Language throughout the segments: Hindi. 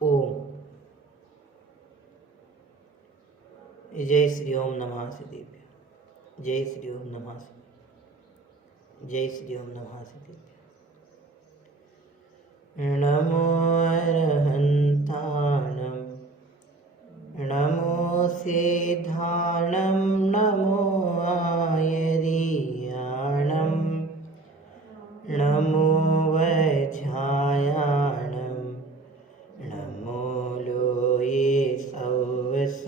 ओम। जय श्री ओम नमः सिद्धेभ्य। जय श्री ओम नमः सिद्धेभ्य। जय श्री ओम नमः सिद्धेभ्य। नमो अरहन्ताणं नमो सिद्धाणं नमो आयर्याणं नमो वज्रायाणं नमो लोये सौवसाहोडम्।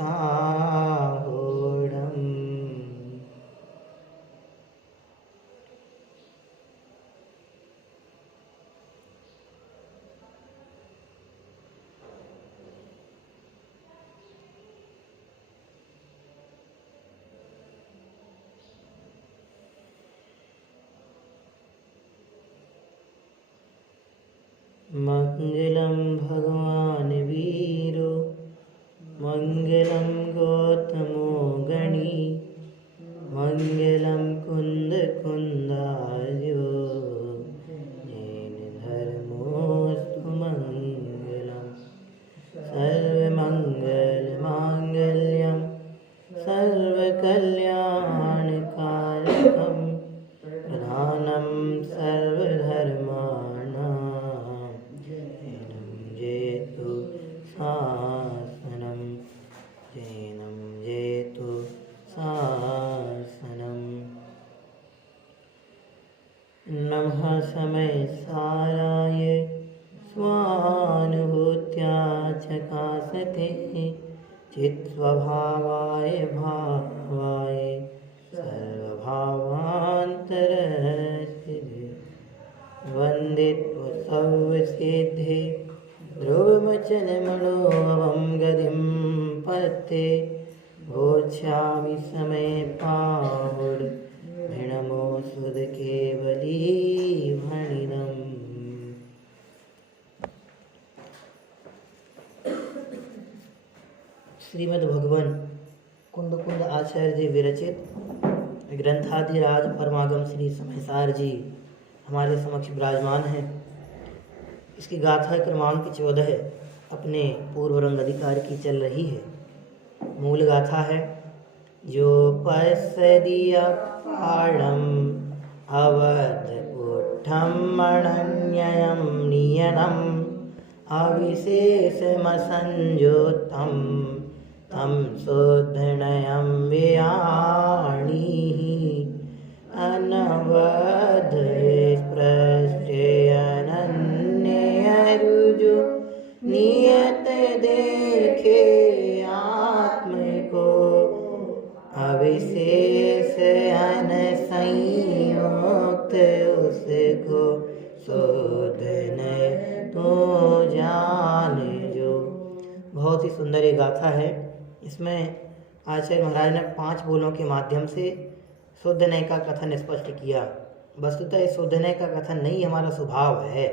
मंगलम भगवान वीरो मंगलम गौतमो गणी मंगलम कुंद कुंदार्यो जैन धर्मोस्तु मंगलम सर्वमंगल मांगल्यम सर्वकल्याणकारकम प्रधानम सर्वधर्माणां जयतु शासनम जैनं जयतु शासनम। नमः समय साराय स्वानुभूत्या चकासते चित्स्वभावाय भावाय सर्वभावान्तरस्थिते वन्दित्वसौसिद्धे ध्रुवमचलमणोऽवं गतिं पत्ते भोक्ष्यामि समय पाहुड भिणमो सुध केवली भणिदम्। श्रीमद् भगवान कुंद कुंद आचार्य जी विरचित ग्रंथाधिराज परमागम श्री समयसार जी हमारे समक्ष विराजमान हैं। इसकी गाथा क्रमांक 14 है, अपने पूर्व रंग अधिकार की चल रही है। मूल गाथा है जो पश्यदिया पाणम अवधपुट्ठम अनन्ययम नियनम अविशेषमसंयोतम तम शोधनयं व्याणीः अनवध स्पृष्टयनन्यरुजु नियत देखे आत्म को अविशेष अनसंयुक्त उसको शोधन तो जान जो। बहुत ही सुंदर ये गाथा है। इसमें आचार्य महाराज ने 5 बोलों के माध्यम से शुद्ध नय का कथन स्पष्ट किया। वस्तुतः ये शुद्ध नय का कथन नहीं हमारा स्वभाव है,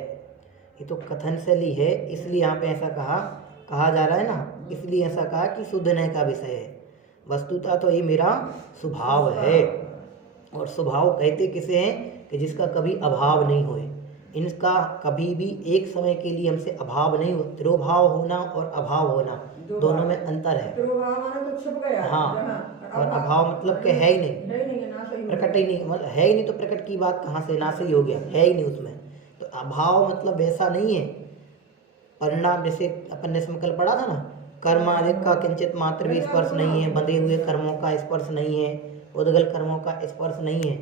ये तो कथन शैली है, इसलिए यहाँ पे ऐसा कहा जा रहा है ना, इसलिए ऐसा कहा कि शुद्ध नय का विषय है। वस्तुतः तो ये मेरा स्वभाव है। और स्वभाव कहते किसे हैं कि जिसका कभी अभाव नहीं होए। इनका कभी भी एक समय के लिए हमसे अभाव नहीं हो। तिरोभाव होना और अभाव होना दोनों में अंतर है। हाँ, और अभाव मतलब कि है ही नहीं, प्रकट ही नहीं, मतलब है ही नहीं तो प्रकट की बात कहाँ से, नाश ही हो गया, है ही नहीं उसमें। तो अभाव मतलब वैसा नहीं है। परिणाम जैसे अपन ने इसमें कल पढ़ा था ना, कर्मादिक का किंचित मात्र भी स्पर्श नहीं है, बंधे हुए कर्मों का स्पर्श नहीं है, उद्गल कर्मों का स्पर्श नहीं है।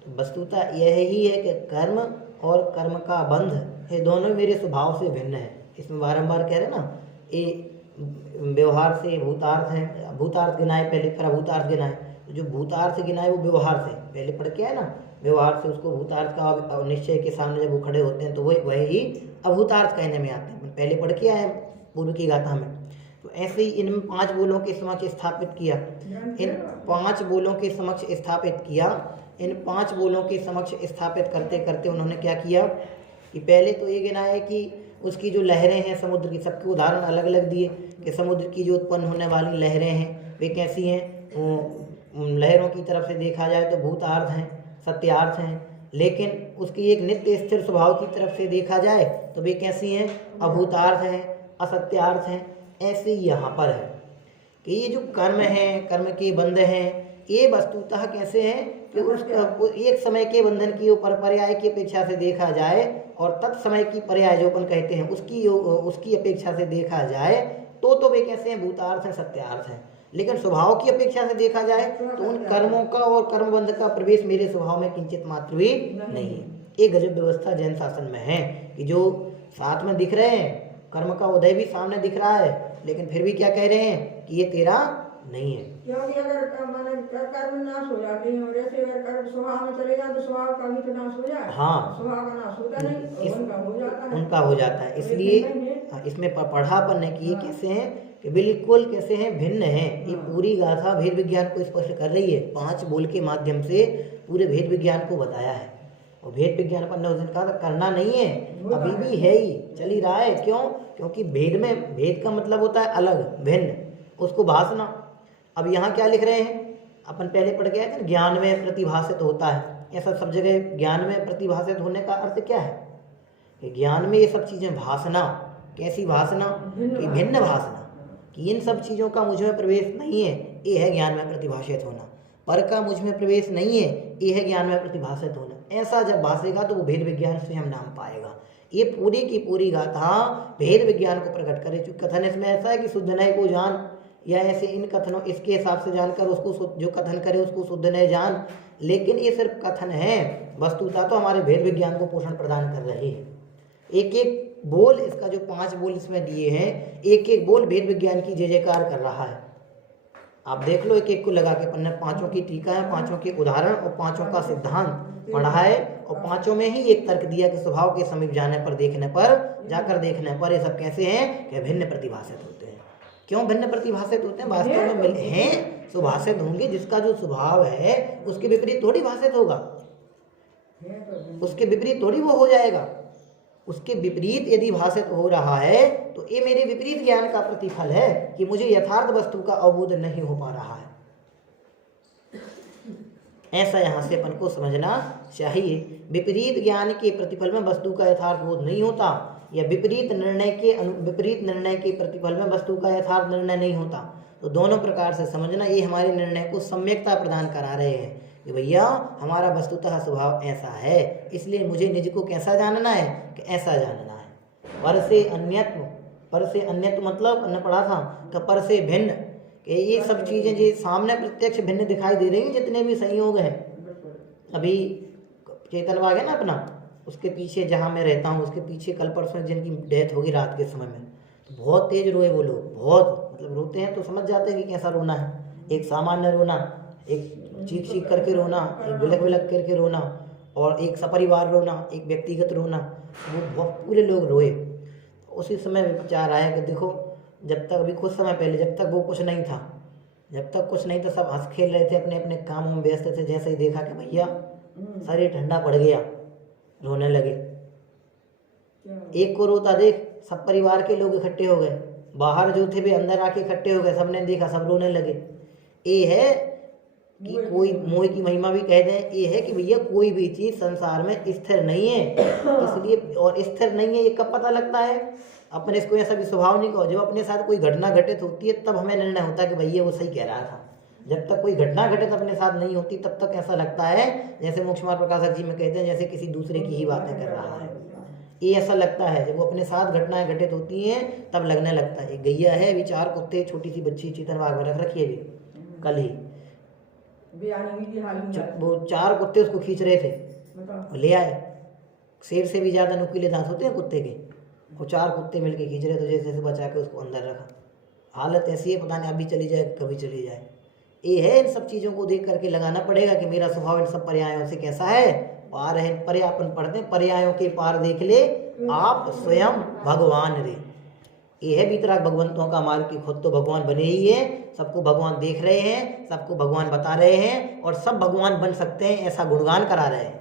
तो वस्तुतः यह ही है कि कर्म और कर्म का बंध ये दोनों मेरे स्वभाव से भिन्न है। इसमें बारंबार कह रहे ना, ये व्यवहार से भूतार्थ है। भूतार्थ गिनाए पहले, फिर अभूतार्थ गिनाए। तो जो भूतार्थ गिनाए वो व्यवहार से पहले पढ़ के है ना, व्यवहार से उसको भूतार्थ का निश्चय के सामने जब वो खड़े होते हैं तो वही ही अभूतार्थ कहने में आते हैं। पहले पढ़ के आए पूर्व की गाथा में। तो ऐसे ही इन 5 बोलों के समक्ष स्थापित किया। इन 5 बोलों के समक्ष स्थापित किया। इन 5 बोलों के समक्ष स्थापित करते करते उन्होंने क्या किया कि पहले तो ये गिना है कि उसकी जो लहरें हैं समुद्र की, सबके उदाहरण अलग अलग दिए कि समुद्र की जो उत्पन्न होने वाली लहरें हैं वे कैसी हैं। लहरों की तरफ से देखा जाए तो भूतार्थ हैं, सत्यार्थ हैं, लेकिन उसकी एक नित्य स्थिर स्वभाव की तरफ से देखा जाए तो वे कैसी हैं, अभूतार्थ हैं। असत्यार्थ हैं। ऐसे ही यहाँ पर है कि ये जो कर्म हैं, कर्म के बंध हैं, ये वस्तुतः कैसे हैं कि उसका एक समय के बंधन की ऊपर पर्याय की अपेक्षा से देखा जाए और तत्समय की पर्याय जो अपन कहते हैं उसकी अपेक्षा से देखा जाए तो वे कैसे हैं, भूतार्थ हैं, सत्यार्थ हैं। लेकिन स्वभाव की अपेक्षा से देखा जाए तो उन कर्मों का और कर्मबंध का प्रवेश मेरे स्वभाव में किंचित मात्र भी नहीं है। एक गजब व्यवस्था जैन शासन में है कि जो साथ में दिख रहे हैं, कर्म का उदय भी सामने दिख रहा है, लेकिन फिर भी क्या कह रहे हैं कि ये तेरा नहीं है। क्योंकि अगर कर्म नाश हो जाते हैं और ऐसे अगर कर्म स्वभाव में चलेगा तो स्वभाव का भी तो नाश हो जाए। हाँ, स्वभाव का नाश होता नहीं, उनका हो जाता है। इसलिए इसमें पढ़ा अपन ने कि ये कैसे हैं कि बिल्कुल कैसे हैं, भिन्न हैं। ये पूरी गाथा भेद विज्ञान को स्पष्ट कर रही है। 5 बोल के माध्यम से पूरे भेद विज्ञान को बताया है। और भेद विज्ञान अपन ने उस दिन कहा था करना नहीं है, अभी भी है ही, चल ही रहा है। क्यों? क्योंकि भेद का मतलब होता है अलग, भिन्न, उसको भासना। अब यहाँ क्या लिख रहे हैं, अपन पहले पढ़ के आए थे, ज्ञान में प्रतिभाषित होता है। ऐसा सब जगह ज्ञान में प्रतिभाषित होने का अर्थ क्या है कि ज्ञान में ये सब चीज़ें भासना। कैसी भासना? कि भिन्न भासना, कि इन सब चीज़ों का मुझ में प्रवेश नहीं है, ये है ज्ञान में प्रतिभाषित होना। पर का मुझ में प्रवेश नहीं है, ये है ज्ञान में प्रतिभाषित होना। ऐसा जब भासेगा तो वो भेद विज्ञान स्वयं नाम पाएगा। ये पूरी की पूरी गाथा भेद विज्ञान को प्रकट करे। चूँकि कथन इसमें ऐसा है कि शुद्ध नय को जान, या ऐसे इन कथनों इसके हिसाब से जानकर उसको जो कथन करे उसको शुद्ध नय जान। लेकिन ये सिर्फ कथन है, वस्तुतः तो हमारे भेद विज्ञान को पोषण प्रदान कर रहे हैं। एक एक बोल, इसका जो 5 बोल इसमें दिए हैं, एक एक बोल भेद विज्ञान की जय जयकार कर रहा है। आप देख लो, एक एक को लगा के अपन ने 5 की टीका है, 5 के उदाहरण और 5 का सिद्धांत पढ़ा है। और 5 में ही एक तर्क दिया कि स्वभाव के समीप जाने पर जाकर देखने पर ये सब कैसे हैं कि भिन्न प्रतिभाषित होते हैं। क्यों भिन्न प्रतिभाषित होते हैं? वास्तव में हैं, सुभाषित होंगे। जिसका जो स्वभाव है उसके विपरीत थोड़ी भाषित होगा, उसके विपरीत थोड़ी वो हो जाएगा। उसके विपरीत यदि भाषित हो रहा है तो ये मेरे विपरीत ज्ञान का प्रतिफल है कि मुझे यथार्थ वस्तु का अवबोध नहीं हो पा रहा है। ऐसा यहाँ से अपन को समझना चाहिए। विपरीत ज्ञान के प्रतिफल में वस्तु का यथार्थ बोध नहीं होता, या विपरीत निर्णय के प्रतिफल में वस्तु का यथार्थ निर्णय नहीं होता। तो दोनों प्रकार से समझना। ये हमारे निर्णय को सम्यकता प्रदान करा रहे हैं कि भैया हमारा वस्तुतः स्वभाव ऐसा है, इसलिए मुझे निज को कैसा जानना है कि ऐसा जानना है। पर से अन्यत्व मतलब हमने पढ़ा था कि पर से भिन्न, कि ये सब चीज़ें जो सामने प्रत्यक्ष भिन्न दिखाई दे रही हैं, जितने भी संयोग हैं। अभी चेतन बाग है ना अपना, उसके पीछे जहाँ मैं रहता हूँ उसके पीछे कल परसों जिनकी डेथ होगी रात के समय में, तो बहुत तेज रोए वो लोग। बहुत मतलब रोते हैं तो समझ जाते हैं कि कैसा रोना है। एक सामान्य रोना, एक चीख करके रोना, एक बिलक करके रोना, और एक सपरिवार रोना, एक व्यक्तिगत रोना। वो बहुत पूरे लोग रोए। उसी समय विचार आया कि देखो, जब तक अभी कुछ समय पहले जब तक कुछ नहीं था, सब हंस खेल रहे थे, अपने अपने कामों में व्यस्त थे। जैसे ही देखा कि भैया शरीर ठंडा पड़ गया, रोने लगे। एक को रोता देख सब परिवार के लोग इकट्ठे हो गए, बाहर जो थे वे अंदर आके इकट्ठे हो गए, सबने देखा, सब रोने लगे। ये है कि कोई मोह की महिमा भी कह दें, ये है कि भैया कोई भी चीज़ संसार में स्थिर नहीं है। इसलिए, और स्थिर नहीं है ये कब पता लगता है? अपने इसको ऐसा भी स्वभाव नहीं कहो, जब अपने साथ कोई घटना घटित होती है तब हमें निर्णय होता है कि भैया वो सही कह रहा था। जब तक कोई घटना घटित अपने साथ नहीं होती तब तक ऐसा लगता है, जैसे मोक्ष मार्ग प्रकाशक जी में कहते हैं, जैसे किसी दूसरे की ही बातें कर रहा है। ये ऐसा लगता है। जब वो अपने साथ घटनाएं घटित होती हैं तब लगने लगता है। गैया है, अभी 4 कुत्ते, छोटी सी बच्ची चेतन बाग में रख रखी है, अभी कल ही वो 4 कुत्ते उसको खींच रहे थे, ले आए। शेर से भी ज़्यादा नुकीले दांत होते हैं कुत्ते के, वो 4 कुत्ते मिलके खींच रहे, तो जैसे जैसे बचा के उसको अंदर रखा। हालत ऐसी है, पता नहीं अभी चली जाए कभी चली जाए। ये है, इन सब चीज़ों को देख करके लगाना पड़ेगा कि मेरा स्वभाव इन सब पर्यायों से कैसा है। पार है पर्यापन पढ़ते हैं, पर्यायों के पार देख ले आप स्वयं भगवान रे। ये है वितराग भगवंतों का मार्ग की खुद तो भगवान बने ही है, सबको भगवान देख रहे हैं, सबको भगवान बता रहे हैं, और सब भगवान बन सकते हैं ऐसा गुणगान करा रहे हैं।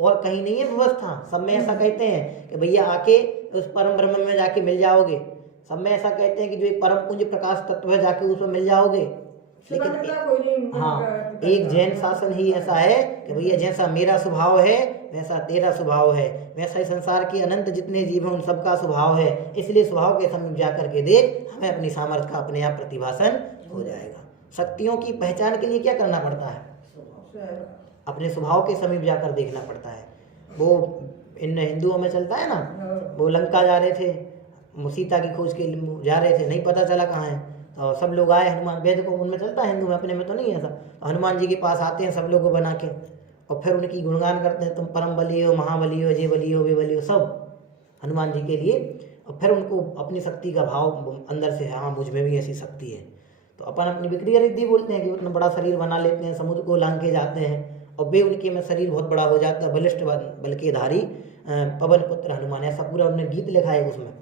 और कहीं नहीं है व्यवस्था। सब में ऐसा कहते हैं कि भैया आके उस परम ब्रह्म में जाके मिल जाओगे। सब में ऐसा कहते हैं कि जो एक परम पुंज प्रकाश तत्व है जाके उसमें मिल जाओगे। लेकिन हाँ, एक जैन शासन ही ऐसा है कि भैया जैसा मेरा स्वभाव है वैसा तेरा स्वभाव है, वैसा ही संसार के अनंत जितने जीव हैं उन सबका स्वभाव है। इसलिए स्वभाव के समीप जा करके देख, हमें अपनी सामर्थ्य का अपने आप प्रतिभासन हो जाएगा। शक्तियों की पहचान के लिए क्या करना पड़ता है? अपने स्वभाव के समीप जाकर देखना पड़ता है। वो इन हिंदुओं में चलता है ना, वो लंका जा रहे थे, सीता की खोज के लिए जा रहे थे, नहीं पता चला कहाँ है, तो सब लोग आए हनुमान, वेद को उनमें चलता है, हिंदू में, अपने में तो नहीं है सब। हनुमान जी के पास आते हैं सब लोग को बना के, और फिर उनकी गुणगान करते हैं, तुम परम बली हो, महाबली हो, जय बली हो, वे बली हो, सब हनुमान जी के लिए। और फिर उनको अपनी शक्ति का भाव अंदर से, हाँ मुझ में भी ऐसी शक्ति है। तो अपन अपनी विक्रिया रिद्धि बोलते हैं कि उतना बड़ा शरीर बना लेते हैं, समुद्र को लांग के जाते हैं, और वे उनके में शरीर बहुत बड़ा हो जाता है, बलिष्ठ बल के धारी पवन पुत्र हनुमान, ऐसा पूरा उन्होंने गीत लिखा है उसमें,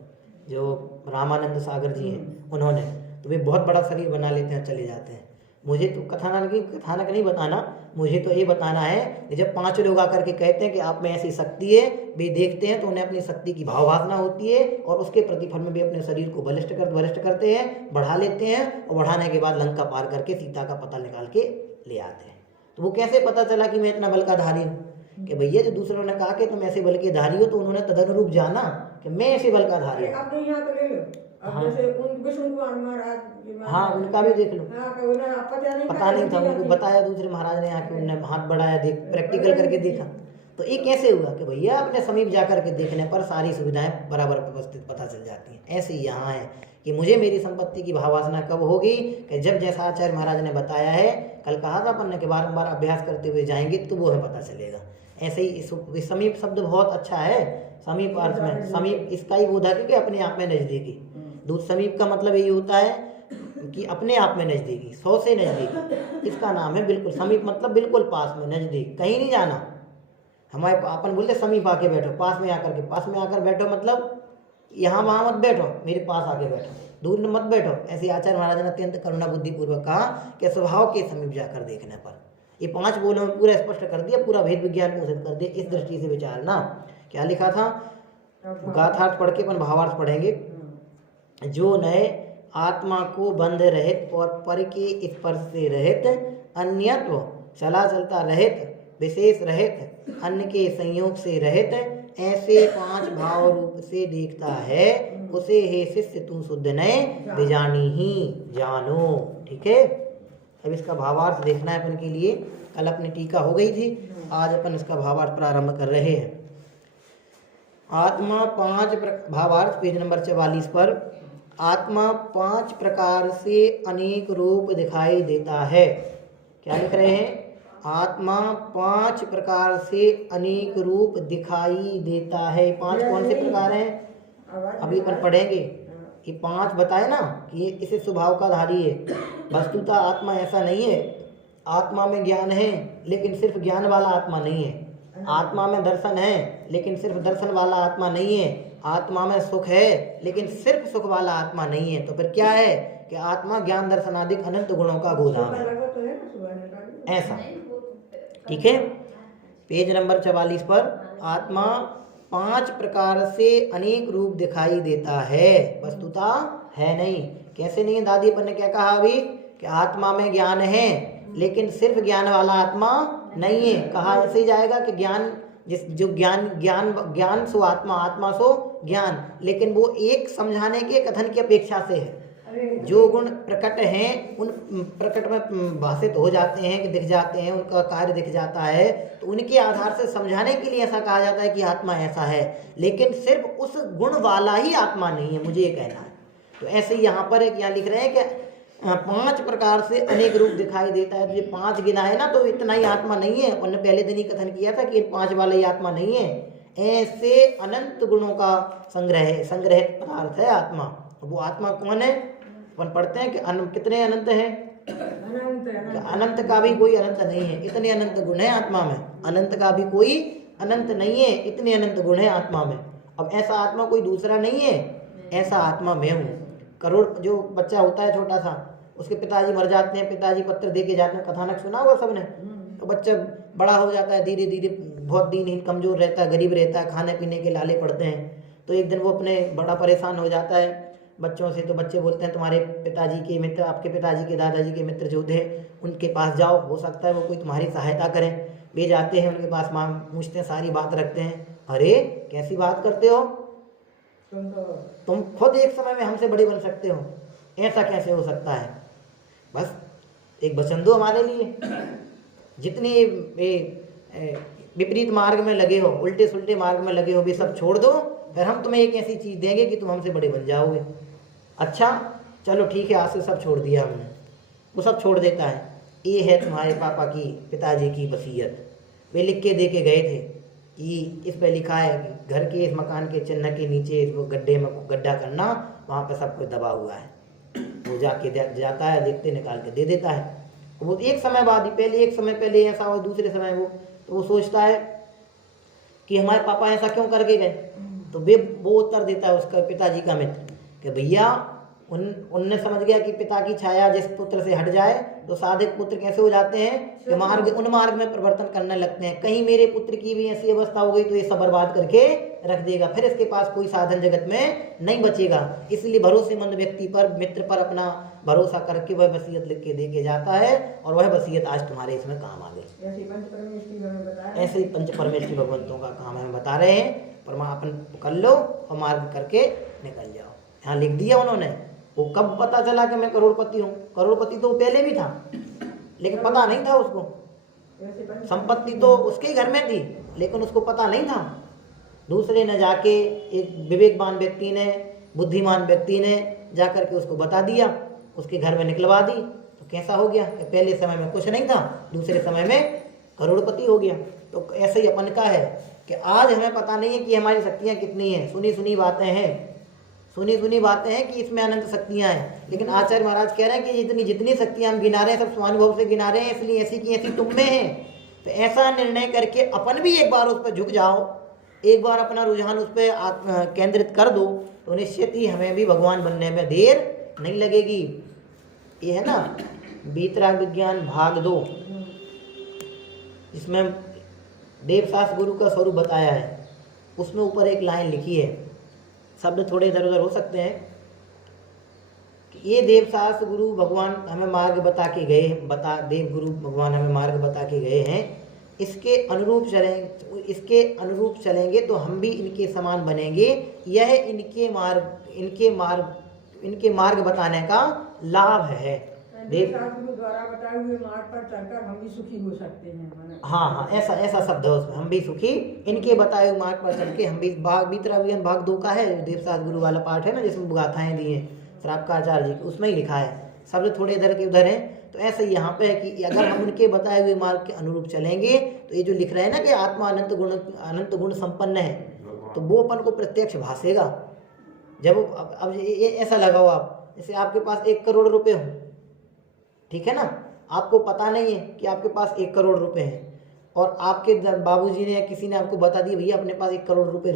जो रामानंद सागर जी हैं उन्होंने। तो वे बहुत बड़ा शरीर बना लेते हैं, चले जाते हैं। मुझे तो कथानक नहीं बताना, मुझे तो ये बताना है कि जब 5 लोग आकर के कहते हैं कि आप में ऐसी शक्ति है, वे देखते हैं तो उन्हें अपनी शक्ति की भावभावना होती है, और उसके प्रतिफल में भी अपने शरीर को बलिष्ठ करते हैं, बढ़ा लेते हैं, और बढ़ाने के बाद लंका पार करके सीता का पता निकाल के ले आते हैं। तो वो कैसे पता चला कि मैं इतना बल का धारी हूँ? कि भैया जो दूसरों ने कहा कि तुम ऐसे बल के धारी हो, तो उन्होंने तदनुरूप जाना कि मैं ऐसे बल का धारी हूँ। अब यहाँ तो ले लो, अब जैसे विष्णु कुमार महाराज, हाँ उनका भी देख लो, पता नहीं था, उनको बताया दूसरे महाराज ने आके, उन्होंने हाथ बढ़ाया, देख प्रैक्टिकल करके देखा। तो ये कैसे हुआ कि भैया अपने समीप जाकर के देखने पर सारी सुविधाएं बराबर व्यवस्थित पता चल जाती हैं। ऐसे ही यहाँ है कि मुझे मेरी संपत्ति की भाववासना कब होगी कि जब जैसा आचार्य महाराज ने बताया है, कल कहा था अपन ने कि बारंबार अभ्यास करते हुए जाएंगे तो वो हमें पता चलेगा। ऐसे ही इस समीप शब्द बहुत अच्छा है। समीप अर्थ में समीप इसका ही बोधा कि अपने आप में नजदीकी। दूध समीप का मतलब यही होता है कि अपने आप में नजदीकी, 100 से नजदीकी, इसका नाम है बिल्कुल समीप, मतलब बिल्कुल पास में, नजदीक, कहीं नहीं जाना। हमारे अपन बोलते समीप आके बैठो, पास में आकर के, पास में आकर बैठो मतलब यहाँ वहाँ मत बैठो, मेरे पास आके बैठो, दूर मत बैठो। ऐसे आचार्य महाराज ने अत्यंत करुणा बुद्धि पूर्वक कहा कि स्वभाव के समीप जाकर देखने पर। ये 5 बोलों में पूरा स्पष्ट कर दिया, पूरा भेद विज्ञान पोषित कर दिया। इस दृष्टि से विचारना। क्या लिखा था? गाथार्थ पढ़ के अपन भावार्थ पढ़ेंगे। जो नए आत्मा को बंध रहित और पर के स्पर्श से रहित, अन्यत्व चला चलता रहित, विशेष रहित, अन्य के संयोग से रहित, ऐसे 5 भाव रूप से देखता है, उसे हे शिष्य तू शुद्ध नए बेजानी ही जानो। ठीक है, अब इसका भावार्थ देखना है अपन के लिए। कल अपनी टीका हो गई थी, आज अपन इसका भावार्थ प्रारंभ कर रहे हैं। आत्मा 5 भावार्थ पेज नंबर 44 पर। आत्मा 5 प्रकार से अनेक रूप दिखाई देता है। क्या लिख रहे हैं? आत्मा 5 प्रकार से अनेक रूप दिखाई देता है। 5 कौन से प्रकार हैं? अभी अपन पढ़ेंगे। ये 5 बताए ना कि ये इसे स्वभाव का धारी है। वस्तुतः आत्मा ऐसा नहीं है। आत्मा में ज्ञान है लेकिन सिर्फ ज्ञान वाला आत्मा नहीं है। आत्मा में दर्शन है लेकिन सिर्फ दर्शन वाला आत्मा नहीं है। आत्मा में सुख है लेकिन सिर्फ सुख वाला आत्मा नहीं है। तो फिर क्या है कि आत्मा ज्ञान दर्शन आदि अनंत गुणों का गोदाम है, ऐसा। ठीक है, पेज नंबर 44 पर आत्मा 5 प्रकार से अनेक रूप दिखाई देता है, वस्तुतः है नहीं। कैसे नहीं? दादी अपन ने क्या कहा अभी कि आत्मा में ज्ञान है लेकिन सिर्फ ज्ञान वाला आत्मा नहीं है। कहा ऐसे ही जाएगा कि ज्ञान जो ज्ञान सो आत्मा, आत्मा सो ज्ञान, लेकिन वो एक समझाने के कथन की अपेक्षा से है। जो गुण प्रकट हैं उन प्रकट में भाषित हो जाते हैं कि दिख जाते हैं, उनका कार्य दिख जाता है, तो उनके आधार से समझाने के लिए ऐसा कहा जाता है कि आत्मा ऐसा है, लेकिन सिर्फ उस गुण वाला ही आत्मा नहीं है, मुझे ये कहना है। तो ऐसे ही यहाँ पर क्या लिख रहे हैं कि 5 प्रकार से अनेक रूप दिखाई देता है। तो ये 5 गिनाए ना, तो इतना ही आत्मा नहीं है। उन्होंने पहले दिन ही कथन किया था कि 5 वाला ही आत्मा नहीं है। ऐसे अनंत गुणों का संग्रहित पदार्थ है आत्मा। वो आत्मा कौन है? अपन पढ़ते हैं कि कितने अनंत हैं? अनंत का भी कोई अनंत नहीं है, इतने अनंत गुण है आत्मा में। अनंत का भी कोई अनंत नहीं है, इतने अनंत गुण है आत्मा में। अब ऐसा आत्मा कोई दूसरा नहीं है, ऐसा आत्मा मैं हूँ। करोड़ जो बच्चा होता है छोटा सा, उसके पिताजी मर जाते हैं, पिताजी पत्र दे के जाते हैं, कथानक सुना होगा सबने। तो बच्चा बड़ा हो जाता है, धीरे धीरे बहुत दिनहीन कमजोर रहता है, गरीब रहता है, खाने पीने के लाले पड़ते हैं। तो एक दिन वो अपने बड़ा परेशान हो जाता है बच्चों से। तो बच्चे बोलते हैं तुम्हारे पिताजी के मित्र, आपके पिताजी के दादाजी के मित्र जो थे उनके पास जाओ, हो सकता है वो कोई तुम्हारी सहायता करें। वे जाते हैं उनके पास, माँ पूछते हैं, सारी बात रखते हैं। अरे कैसी बात करते हो, तुम खुद एक समय में हमसे बड़े बन सकते हो, ऐसा कैसे हो सकता है। बस एक वचन दो हमारे लिए, जितने विपरीत मार्ग में लगे हो, उल्टे सुल्टे मार्ग में लगे हो, भी सब छोड़ दो, फिर हम तुम्हें एक ऐसी चीज़ देंगे कि तुम हमसे बड़े बन जाओगे। अच्छा चलो ठीक है, आज से सब छोड़ दिया हमने। वो सब छोड़ देता है। ये है तुम्हारे पापा की, पिताजी की वसीयत। वे लिख के दे के गए थे कि इस पे लिखा है कि घर के इस मकान के चिन्ह के नीचे इसको गड्ढे में गड्ढा करना, वहाँ पे सब कुछ दबा हुआ है। वो जाके जाता है, देखते, निकाल के दे देता है। वो एक समय बाद ही, पहले एक समय पहले ऐसा हो, दूसरे समय वो सोचता है कि हमारे पापा ऐसा क्यों करके गए। तो वो उत्तर देता है उसका पिताजी का मित्र कि भैया उनने समझ गया कि पिता की छाया जिस पुत्र से हट जाए तो साधक पुत्र कैसे हो जाते हैं कि उन मार्ग में परिवर्तन करने लगते हैं। कहीं मेरे पुत्र की भी ऐसी अवस्था हो गई तो ये सब बर्बाद करके रख देगा, फिर इसके पास कोई साधन जगत में नहीं बचेगा। इसलिए भरोसेमंद व्यक्ति पर, मित्र पर अपना भरोसा करके वह वसीयत लिख के दे के जाता है, और वह वसीयत आज तुम्हारे इसमें काम आ गई। ऐसे ही पंच परमेष्ठी भगवंतों का काम हमें बता रहे हैं। परमात्मा कर लो और मार्ग करके निकल जाओ। यहाँ लिख दिया उन्होंने। वो कब पता चला कि मैं करोड़पति हूँ? करोड़पति तो पहले भी था, लेकिन पता नहीं था उसको। संपत्ति तो उसके घर में थी, लेकिन उसको पता नहीं था। दूसरे ने जाके, एक विवेकवान व्यक्ति ने, बुद्धिमान व्यक्ति ने जाकर के उसको बता दिया, उसके घर में निकलवा दी। तो कैसा हो गया कि पहले समय में कुछ नहीं था, दूसरे समय में करोड़पति हो गया। तो ऐसे ही अपन का है कि आज हमें पता नहीं है कि हमारी शक्तियाँ कितनी हैं। सुनी सुनी बातें हैं, सुनी सुनी बातें हैं कि इसमें अनंत शक्तियाँ हैं, लेकिन आचार्य महाराज कह रहे हैं कि जितनी शक्तियाँ हम गिना रहे हैं सब स्वानुभव से गिना रहे हैं, इसलिए ऐसी की ऐसी तुम में हैं। तो ऐसा निर्णय करके अपन भी एक बार उस पर झुक जाओ, एक बार अपना रुझान उस पर केंद्रित कर दो, तो निश्चित ही हमें भी भगवान बनने में देर नहीं लगेगी। ये है ना वीतराग विज्ञान भाग 2, जिसमें देवशास्त्र गुरु का स्वरूप बताया है। उसमें ऊपर एक लाइन लिखी है, शब्द थोड़े इधर उधर हो सकते हैं, कि ये देवशास्त्र गुरु भगवान हमें मार्ग बता के गए, देव गुरु भगवान हमें मार्ग बता के गए हैं, इसके अनुरूप चलेंगे तो हम भी इनके समान बनेंगे। यह इनके मार्ग बताने का लाभ है। देवशास्त्र द्वारा बताए हुए मार्ग पर चलकर हम भी सुखी हो सकते हैं। हाँ, ऐसा शब्द है उसमें, हम भी सुखी, इनके बताए हुए मार्ग पर चल के हम भी। भाग 2 का है, देवशास्त्र गुरु वाला पाठ है ना, जिसमें गाथाएं दी हैं श्रावकाचार्य जी, उसमें ही लिखा है। शब्द थोड़े इधर के उधर हैं। तो ऐसे ही यहाँ पे है कि अगर हम उनके बताए हुए मार्ग के अनुरूप चलेंगे, तो ये जो लिख रहे हैं ना कि आत्मा अनंत गुण संपन्न है, तो वो अपन को प्रत्यक्ष भासेगा। जब अब ये ऐसा लगाओ आप, जैसे आपके पास 1 करोड़ रुपए हो, ठीक है ना, आपको पता नहीं है कि आपके पास 1 करोड़ रुपए हैं, और आपके बाबूजी ने या किसी ने आपको बता दिया भैया अपने पास 1 करोड़ रुपए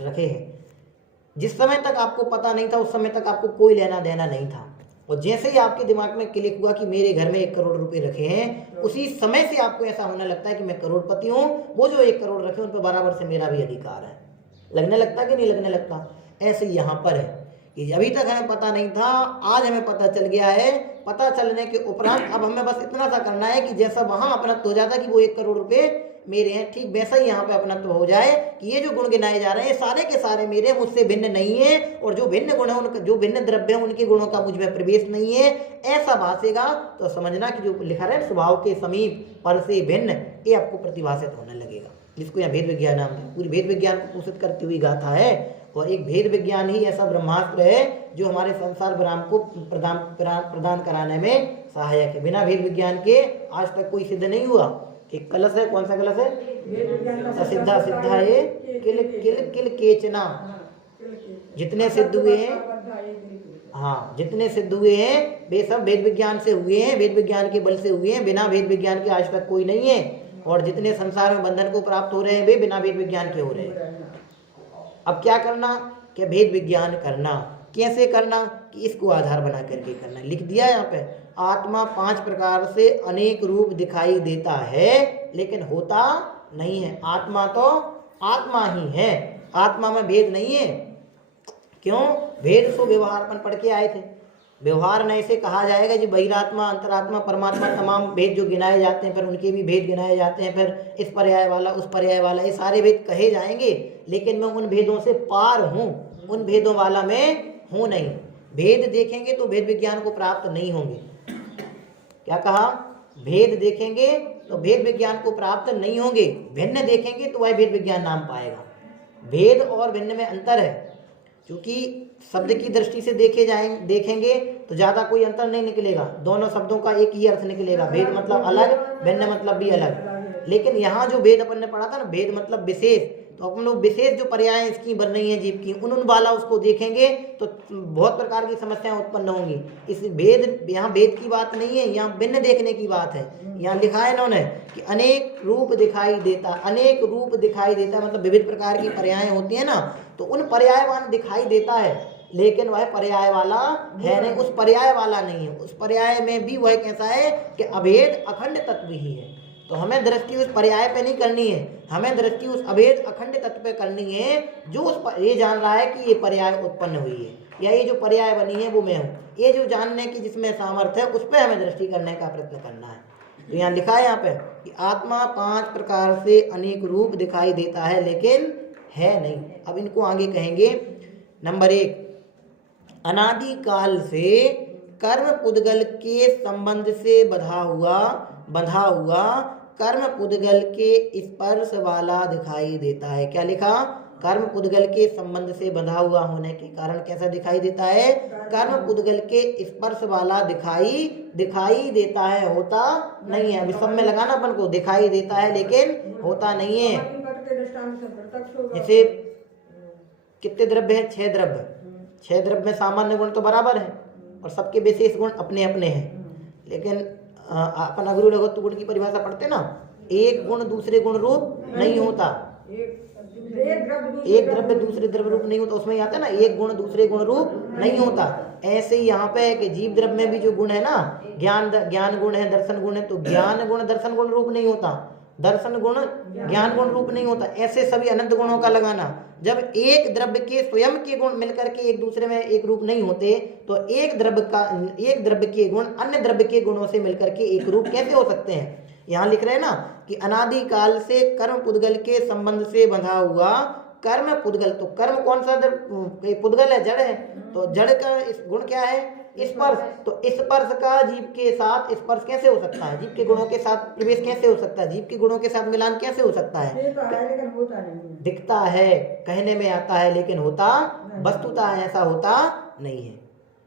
रखे हैं। जिस समय तक आपको पता नहीं था, उस समय तक आपको कोई लेना देना नहीं था, और जैसे ही आपके दिमाग में क्लिक हुआ कि मेरे घर में 1 करोड़ रुपए रखे हैं, उसी समय से आपको ऐसा होने लगता है कि मैं करोड़पति हूँ। वो जो 1 करोड़ रखे उन पर बराबर से मेरा भी अधिकार है। लगने लगता कि नहीं लगने लगता? ऐसे यहाँ पर है कि अभी तक हमें पता नहीं था, आज हमें पता चल गया है। पता चलने के उपरांत अब हमें बस इतना सा करना है कि जैसा वहाँ अपनत्व हो जाता कि वो 1 करोड़ रुपए मेरे हैं, ठीक वैसा ही यहाँ पे अपनत्व हो जाए कि ये जो गुण गिनाए जा रहे हैं सारे के सारे मेरे, मुझसे भिन्न नहीं है, और जो भिन्न गुण है उनका, जो भिन्न द्रव्य है उनके गुणों का मुझ में प्रवेश नहीं है। ऐसा भासेगा तो समझना कि जो लिखा है स्वभाव के समीप पर से भिन्न, ये आपको प्रतिभाषित होने लगेगा, जिसको यहाँ भेद विज्ञान नाम है। पूरी भेद विज्ञान को पोषित करती हुई गाथा है, और एक भेद विज्ञान ही ऐसा ब्रह्मास्त्र है जो हमारे संसार ब्रह्म को प्रदान कराने में सहायक है। बिना भेद विज्ञान के आज तक कोई सिद्ध नहीं हुआ। एक कलश है, कौन सा कलश है? सिद्धा सिद्धा ये किल केचना। जितने सिद्ध हुए हैं, हाँ, जितने सिद्ध हुए हैं वे सब भेद विज्ञान से हुए हैं, भेद विज्ञान के बल से हुए हैं। बिना भेद विज्ञान के आज तक कोई नहीं है, और जितने संसार में बंधन को प्राप्त हो रहे हैं वे बिना भेद विज्ञान के हो रहे हैं। अब क्या करना? क्या भेद विज्ञान करना। कैसे करना? कि इसको आधार बना करके करना। लिख दिया यहाँ पे, आत्मा 5 प्रकार से अनेक रूप दिखाई देता है, लेकिन होता नहीं है। आत्मा तो आत्मा ही है, आत्मा में भेद नहीं है। क्यों? भेद सो व्यवहार अपन पढ़ के आए थे। व्यवहार में ऐसे कहा जाएगा जी बहिरात्मा, अंतरात्मा, परमात्मा, तमाम भेद जो गिनाए जाते हैं, फिर उनके भी भेद गिनाए जाते हैं, फिर इस पर्याय वाला, उस पर्याय वाला, ये सारे भेद कहे जाएंगे, लेकिन मैं उन भेदों से पार हूँ, उन भेदों वाला मैं हूँ नहीं। भेद देखेंगे तो भेद विज्ञान को प्राप्त नहीं होंगे। क्या कहा? भेद देखेंगे तो भेद विज्ञान को प्राप्त नहीं होंगे, भिन्न देखेंगे तो वह भेद विज्ञान नाम पाएगा। भेद और भिन्न में अंतर है, क्योंकि शब्द की दृष्टि से देखेंगे तो ज्यादा कोई अंतर नहीं निकलेगा, दोनों शब्दों का एक ही अर्थ निकलेगा, भेद मतलब अलग, भिन्न मतलब भी अलग। लेकिन यहाँ जो भेद अपन ने पढ़ा था ना, भेद मतलब विशेष, तो अपन लोग विशेष जो पर्याय इसकी बन रही हैं जीव की, उन वाला उसको देखेंगे तो बहुत प्रकार की समस्याएं उत्पन्न होंगी। इस भेद, यहाँ भेद की बात नहीं है, यहाँ भिन्न देखने की बात है। यहाँ लिखा है इन्होंने कि अनेक रूप दिखाई देता, अनेक रूप दिखाई देता मतलब विविध प्रकार की पर्याय होती है ना, तो उन पर्यायवान दिखाई देता है, लेकिन वह पर्याय वाला है नहीं, उस पर्याय वाला नहीं है। उस पर्याय में भी वह कैसा है कि अभेद अखंड तत्व ही है। तो हमें दृष्टि उस पर्याय पे नहीं करनी है, हमें दृष्टि उस अभेद अखंड तत्व पे करनी है, जो उस ये जान रहा है कि ये पर्याय उत्पन्न हुई है, या ये जो पर्याय बनी है वो मैं हूँ, ये जो जानने की जिसमें सामर्थ्य है उस पर हमें दृष्टि करने का प्रयत्न करना है। तो यहाँ लिखा है यहाँ पे कि आत्मा 5 प्रकार से अनेक रूप दिखाई देता है, लेकिन है नहीं। अब इनको आगे कहेंगे। नंबर 1, अनादि काल से कर्म पुद्गल के संबंध से बंधा हुआ कर्म पुद्गल के स्पर्श वाला दिखाई देता है। क्या लिखा? कर्म पुद्गल के संबंध से बंधा हुआ होने के कारण कैसा दिखाई देता है? कर्म पुद्गल के स्पर्श वाला दिखाई देता है, होता नहीं है। अभी सब में लगाना अपन को, दिखाई देता है लेकिन होता नहीं है। जैसे कितने द्रव्य है? 6 द्रव्य। 6 द्रव्य में सामान्य गुण तो बराबर है और सबके विशेष गुण अपने अपने हैं, लेकिन अपन अग्रु लघु गुण की परिभाषा पढ़ते ना, एक गुण दूसरे गुण रूप नहीं होता, एक द्रव्य दूसरे द्रव्य रूप नहीं होता, उसमें आता है ना एक गुण दूसरे गुण रूप नहीं होता। ऐसे ही यहाँ पे है कि जीव द्रव्य में भी जो गुण है ना, ज्ञान गुण है, दर्शन गुण है, तो ज्ञान गुण दर्शन गुण रूप नहीं होता, दर्शन गुण ज्ञान गुण रूप नहीं होता। ऐसे सभी अनंत गुणों का लगाना, जब एक द्रव्य के स्वयं के गुण मिलकर के एक दूसरे में एक रूप नहीं होते, तो एक द्रव्य के गुण अन्य द्रव्य के गुणों से मिलकर के एक रूप कैसे हो सकते हैं? यहाँ लिख रहे हैं ना कि अनादि काल से कर्म पुद्गल के संबंध से बंधा हुआ कर्म पुद्गल, तो कर्म कौन सा पुद्गल है? जड़ है, तो जड़ का इस गुण क्या है? स्पर्श। तो स्पर्श का जीव के साथ स्पर्श कैसे हो सकता है? जीव के गुणों के साथ प्रवेश कैसे हो सकता है? जीव के गुणों के साथ मिलान कैसे हो सकता है? दिखता है, कहने में आता है, लेकिन होता वस्तुतः ऐसा होता नहीं है।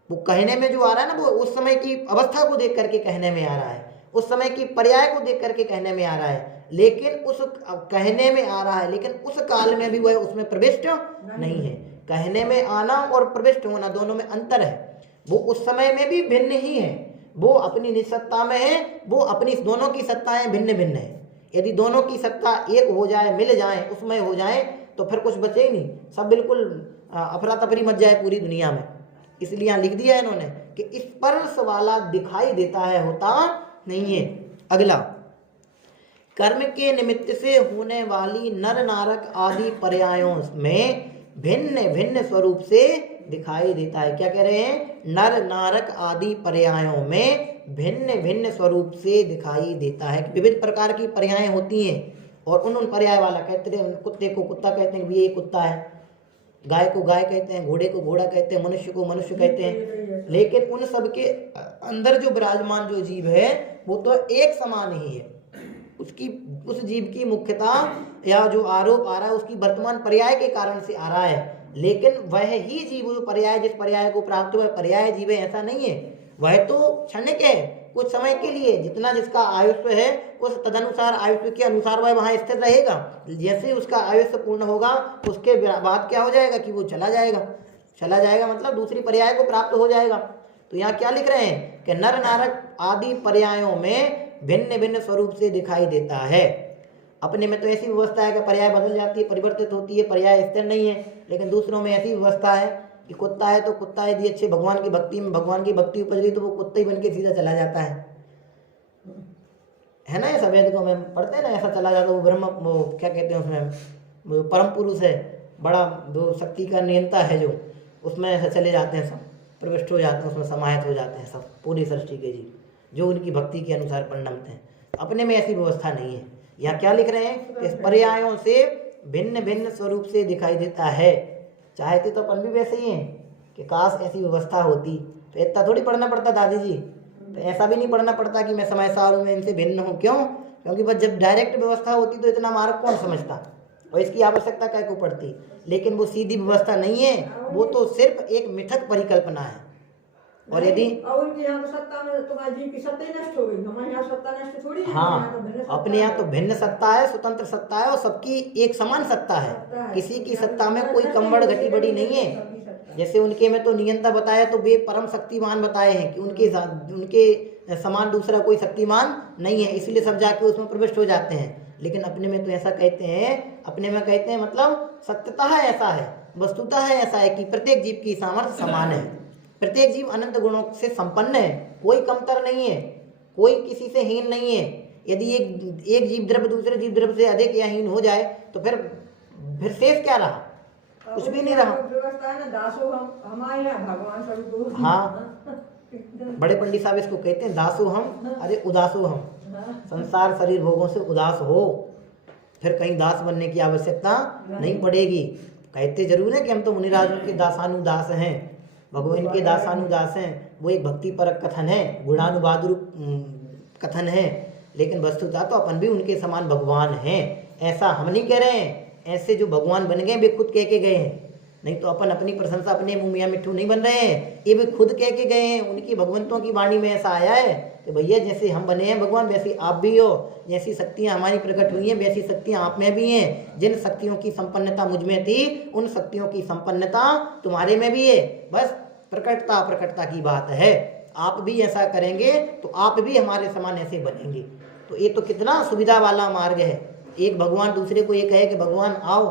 वो कहने में जो आ रहा है ना, वो उस समय की अवस्था को देख करके कहने में आ रहा है, उस समय की पर्याय को देख करके कहने में आ रहा है, लेकिन उस कहने में आ रहा है, लेकिन उस काल में भी वह उसमें प्रविष्ट नहीं है। कहने में आना और प्रविष्ट होना दोनों में अंतर है। वो उस समय में भी भिन्न ही है, वो अपनी निसत्ता में है, वो अपनी दोनों की सत्ताएं भिन्न भिन्न है। यदि दोनों की सत्ता एक हो जाए, मिल जाए, उसमें हो जाए, तो फिर कुछ बचे ही नहीं, सब बिल्कुल अफरा तफरी मच जाए पूरी दुनिया में। इसलिए यहाँ लिख दिया है इन्होंने कि स्पर्श वाला दिखाई देता है, होता नहीं है। अगला, कर्म के निमित्त से होने वाली नर नारक आदि पर्यायों में भिन्न भिन्न स्वरूप से दिखाई देता है। क्या कह रहे हैं? नर नारक आदि पर्यायों में भिन्न भिन्न स्वरूप से दिखाई देता है। विविध प्रकार की पर्याय होती हैं और उन पर्याय वाला कहते हैं, कुत्ते को कुत्ता कहते हैं, ये कुत्ता है, गाय को गाय कहते हैं, घोड़े को घोड़ा कहते हैं, मनुष्य को मनुष्य कहते हैं, लेकिन उन सब के अंदर जो विराजमान जो जीव है वो तो एक समान ही है। उसकी उस जीव की मुख्यता या जो आरोप आ रहा है उसकी वर्तमान पर्याय के कारण से आ रहा है, लेकिन वह ही जीव जो पर्याय, जिस पर्याय को प्राप्त हुआ पर्याय जीव है ऐसा नहीं है। वह तो क्षणिक है, कुछ समय के लिए, जितना जिसका आयुष्य है उस तदनुसार आयुष्य के अनुसार वह वहाँ स्थिर रहेगा। जैसे उसका आयुष्य पूर्ण होगा उसके बाद क्या हो जाएगा कि वो चला जाएगा मतलब दूसरी पर्याय को प्राप्त हो जाएगा। तो यहाँ क्या लिख रहे हैं कि नर नारक आदि पर्यायों में भिन्न भिन्न स्वरूप से दिखाई देता है। अपने में तो ऐसी व्यवस्था है कि पर्याय बदल जाती है, परिवर्तित होती है, पर्याय स्थिर नहीं है, लेकिन दूसरों में ऐसी व्यवस्था है कि कुत्ता है तो कुत्ता यदि अच्छे भगवान की भक्ति उपज गई तो वो कुत्ता ही बन के सीधा चला जाता है ना। ये सवेद को हम पढ़ते हैं ना, ऐसा चला जाता है वो ब्रह्म, वो क्या कहते हैं उसमें, वो परम पुरुष है, बड़ा जो शक्ति का नियंता है, जो उसमें ऐसा चले जाते हैं सब। प्रविष्ट हो जाते हैं, उसमें समाहित हो जाते हैं सब पूरी सृष्टि के जीव जो उनकी भक्ति के अनुसार परिणमते हैं। अपने में ऐसी व्यवस्था नहीं है। यहाँ क्या लिख रहे हैं कि इस पर्यायों से भिन्न भिन्न स्वरूप से दिखाई देता है। चाहते तो अपन भी वैसे ही हैं कि काश ऐसी व्यवस्था होती, तो इतना थोड़ी पढ़ना पड़ता दादी जी, तो ऐसा भी नहीं पढ़ना पड़ता कि मैं समय सारों में इनसे भिन्न हूँ। क्यों? क्योंकि बस जब डायरेक्ट व्यवस्था होती तो इतना मार्ग कौन समझता और इसकी आवश्यकता क्या को पड़ती। लेकिन वो सीधी व्यवस्था नहीं है, वो तो सिर्फ एक मिथक परिकल्पना है। और यदि और उनके यहाँ तो सत्ता में तुम्हारी जीव की सत्ता ही नष्ट हो गई, हमारे यहाँ सत्ता नष्ट थोड़ी है। हाँ, अपने यहाँ तो भिन्न सत्ता है, स्वतंत्र सत्ता है और सबकी एक समान सत्ता है। किसी की सत्ता में कोई कमबड़ घटी बड़ी नहीं है। जैसे उनके में तो नियंता बताया तो वे परम शक्तिमान बताए हैं कि उनके समान दूसरा कोई शक्तिमान नहीं है, इसलिए सब जाके उसमें प्रविष्ट हो जाते हैं। लेकिन अपने में तो ऐसा कहते हैं, अपने में कहते हैं मतलब सत्यतः ऐसा है, वस्तुतः ऐसा है कि प्रत्येक जीव की सामर्थ्य समान है। प्रत्येक जीव अनंत गुणों से संपन्न है, कोई कमतर नहीं है, कोई किसी से हीन नहीं है। यदि एक जीव द्रव्य दूसरे जीव द्रव्य से अधिक या हीन हो जाए तो फिर शेष क्या रहा? कुछ भी नहीं रहा। व्यवस्था है ना, दासो हम, हमारे यहाँ भगवान स्वरूप। हाँ, बड़े पंडित साहब इसको कहते हैं दासो हम, अरे उदासो हम। संसार शरीर भोगों से उदास हो, फिर कहीं दास बनने की आवश्यकता नहीं पड़ेगी। कहते जरूर है कि हम तो मुनिराजों के दासानुदास हैं, भगवान के दासानुदास हैं। वो एक भक्ति परक कथन है, गुणानुवाद रूप कथन है, लेकिन वस्तुतः तो अपन भी उनके समान भगवान हैं। ऐसा हम नहीं कह रहे हैं, ऐसे जो भगवान बन गए वे खुद कह के गए हैं। नहीं तो अपन अपनी प्रशंसा अपने मुँह मियाँ मिट्ठू नहीं बन रहे हैं, ये भी खुद कह के गए हैं। उनकी भगवंतों की वाणी में ऐसा आया है कि भैया जैसे हम बने हैं भगवान वैसे आप भी हो, जैसी शक्तियाँ हमारी प्रकट हुई हैं वैसी शक्तियाँ आप में भी हैं। जिन शक्तियों की संपन्नता मुझ में थी उन शक्तियों की संपन्नता तुम्हारे में भी है। बस प्रकटता की बात है। आप भी ऐसा करेंगे तो आप भी हमारे समान ऐसे बनेंगे। तो ये तो कितना सुविधा वाला मार्ग है। एक भगवान दूसरे को ये कहे कि भगवान आओ।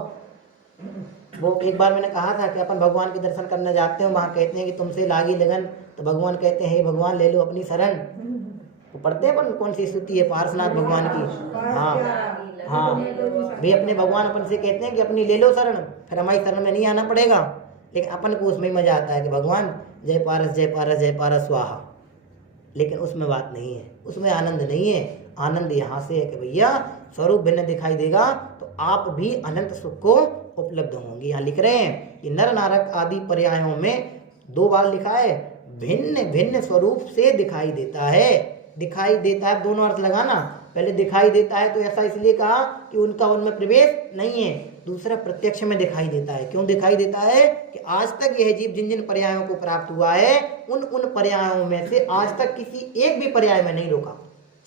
वो एक बार मैंने कहा था कि अपन भगवान के दर्शन करने जाते हैं, वहाँ कहते हैं कि तुमसे लागी लगन, तो भगवान कहते हैं हे भगवान ले लो अपनी शरण। वो पढ़ते हैं अपन कौन सी स्तुति है पार्श्वनाथ भगवान की। हाँ, वे अपने भगवान अपन से कहते हैं कि अपनी ले लो शरण, फिर हमारी शरण में नहीं आना पड़ेगा। लेकिन अपन को उसमें मजा आता है कि भगवान जय पारस जय पारस जय पारस स्वाहा। लेकिन उसमें बात नहीं है, उसमें आनंद नहीं है। आनंद यहाँ से है कि भैया स्वरूप भिन्न दिखाई देगा तो आप भी अनंत सुख को उपलब्ध होंगे। यहाँ लिख रहे हैं कि नर नारक आदि पर्यायों में 2 बार लिखा है भिन्न भिन्न स्वरूप से दिखाई देता है। दिखाई देता है, दोनों अर्थ लगाना। पहले दिखाई देता है तो ऐसा इसलिए कहा कि उनका उनमें प्रवेश नहीं है। दूसरा प्रत्यक्ष में दिखाई देता है। क्यों दिखाई देता है कि आज तक यह जीव जिन जिन पर्यायों को प्राप्त हुआ है उन पर्यायों में से आज तक किसी एक भी पर्याय में नहीं रोका।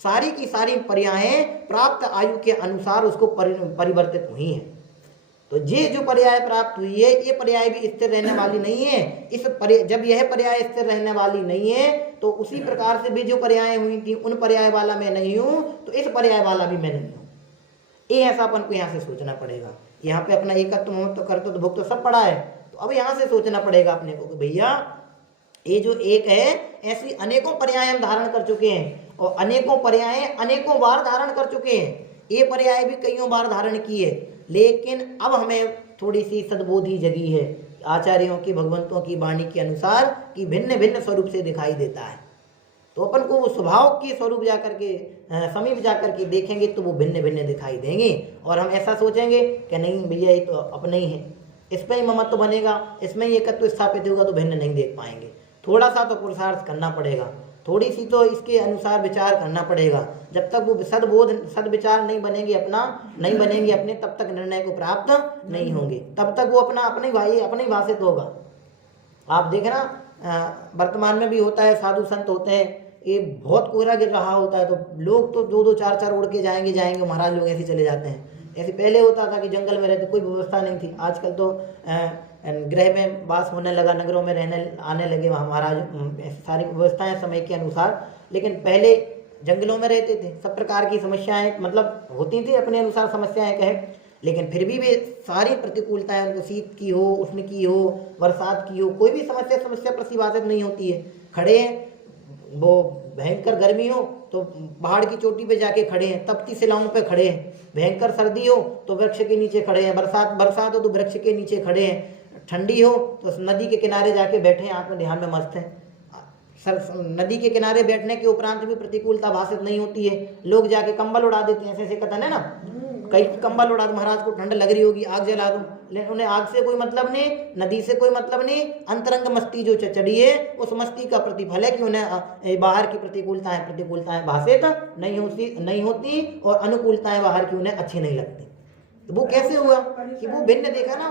सारी की सारी पर्यायें प्राप्त आयु के अनुसार उसको परिवर्तित हुई हैं। तो ये जो पर्याय प्राप्त हुई है ये पर्याय भी स्थिर रहने वाली नहीं है। जब यह पर्याय स्थिर रहने वाली नहीं है तो उसी प्रकार से भी जो पर्याय हुई थी उन पर्याय वाला मैं नहीं हूँ तो इस पर्याय वाला भी मैं नहीं हूँ। ये ऐसा अपन को यहाँ से सोचना पड़ेगा। यहाँ पे अपना एकत्व ममत्व कर्तव्य तो भुक्त सब पड़ा है, तो अब यहाँ से सोचना पड़ेगा अपने को कि भैया ये जो एक है ऐसी अनेकों पर्याय हम धारण कर चुके हैं और अनेकों पर्याय अनेकों बार धारण कर चुके हैं। ये पर्याय भी कईयों बार धारण किए, लेकिन अब हमें थोड़ी सी सद्बोधि जगी है आचार्यों की भगवंतों की वाणी के अनुसार कि भिन्न भिन्न स्वरूप से दिखाई देता है। तो अपन को वो स्वभाव के स्वरूप जाकर के समीप जाकर के देखेंगे तो वो भिन्न भिन्न दिखाई देंगे और हम ऐसा सोचेंगे कि नहीं भैया ये तो अपने ही है, इस पर ही ममत्व बनेगा, इसमें ही एकत्व स्थापित होगा तो भिन्न नहीं देख पाएंगे। थोड़ा सा तो पुरुषार्थ करना पड़ेगा, थोड़ी सी तो इसके अनुसार विचार करना पड़ेगा। जब तक वो सद्विचार नहीं बनेंगे अपने तब तक निर्णय को प्राप्त नहीं होंगे, तब तक वो अपने भाषित होगा। आप देखना वर्तमान में भी होता है, साधु संत होते हैं, ये बहुत कोहरा गिर रहा होता है तो लोग तो 2-2 4-4 उड़ के जाएंगे, महाराज लोग ऐसे चले जाते हैं। ऐसे पहले होता था कि जंगल में रहते, कोई व्यवस्था नहीं थी। आजकल तो गृह में वास होने लगा, नगरों में रहने आने लगे वहाँ महाराज, सारी व्यवस्थाएं समय के अनुसार। लेकिन पहले जंगलों में रहते थे, सब प्रकार की समस्याएं मतलब होती थी, अपने अनुसार समस्याएं कहे, लेकिन फिर भी वे सारी प्रतिकूलताएं, उनको शीत की हो, उष्ण की हो, बरसात की हो, कोई भी समस्या प्रतिभाषित नहीं होती है। खड़े हैं, वो भयंकर गर्मी हो तो पहाड़ की चोटी पे जाके खड़े हैं, तपती शिलाओं पे खड़े हैं। भयंकर सर्दी हो तो वृक्ष के नीचे खड़े हैं, बरसात हो तो वृक्ष के नीचे खड़े हैं। ठंडी हो तो नदी के किनारे जाके बैठे हैं, आत्म ध्यान में मस्त हैं। नदी के किनारे बैठने के उपरांत भी प्रतिकूलता भाषित नहीं होती है, लोग जाके कंबल उड़ा देते हैं, ऐसे ऐसे कथन है ना, कई कंबल उड़ा दो, महाराज को ठंड लग रही होगी आग जला दो, लेकिन उन्हें आग से कोई मतलब नहीं, नदी से कोई मतलब नहीं, अंतरंग मस्ती जो चढ़ी है उस मस्ती का प्रतिफल है कि उन्हें बाहर की प्रतिकूलताएं भाषित नहीं होती और अनुकूलताएं बाहर की उन्हें अच्छी नहीं लगती। तो वो कैसे हुआ कि वो भिन्न देखा ना,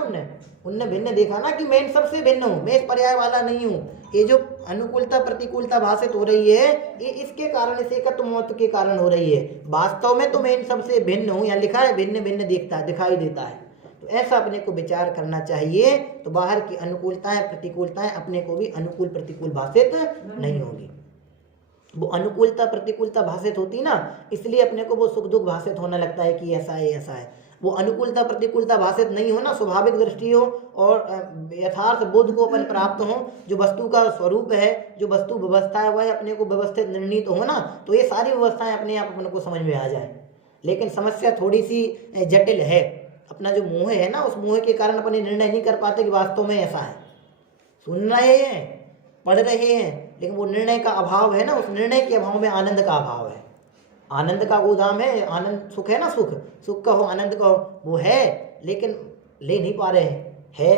उनने भिन्न देखा ना कि मैं इन सबसे भिन्न हूँ, मैं इस पर्याय वाला नहीं हूँ। ये जो अनुकूलता प्रतिकूलता भाषित हो रही है ये इसके कारण, इस एकत्व महत्व के कारण हो रही है। वास्तव में तो मैं इन सबसे भिन्न हूँ, यहाँ लिखा है भिन्न भिन्न दिखाई देता है। तो ऐसा अपने को विचार करना चाहिए, तो बाहर की अनुकूलताएं प्रतिकूलताएं अपने को भी अनुकूल प्रतिकूल भाषित नहीं होगी। वो अनुकूलता प्रतिकूलता भाषित होती ना, इसलिए अपने को वो सुख दुख भाषित होने लगता है कि ऐसा है ऐसा है। वो अनुकूलता प्रतिकूलता भाषित नहीं हो ना, स्वाभाविक दृष्टि हो और यथार्थ बोध को अपन प्राप्त हो, जो वस्तु का स्वरूप है, जो वस्तु व्यवस्था है वह अपने को व्यवस्थित निर्णीत हो ना, तो ये सारी व्यवस्थाएं अपने आप अपने को समझ में आ जाए। लेकिन समस्या थोड़ी सी जटिल है, अपना जो मोह है ना, उस मोह के कारण अपने निर्णय नहीं कर पाते कि वास्तव में ऐसा है। सुन रहे हैं, पढ़ रहे हैं, लेकिन वो निर्णय का अभाव है ना, उस निर्णय के अभाव में आनंद का अभाव है। आनंद का गोदाम है, आनंद सुख है ना, सुख का हो, आनंद का हो, वो है लेकिन ले नहीं पा रहे हैं। है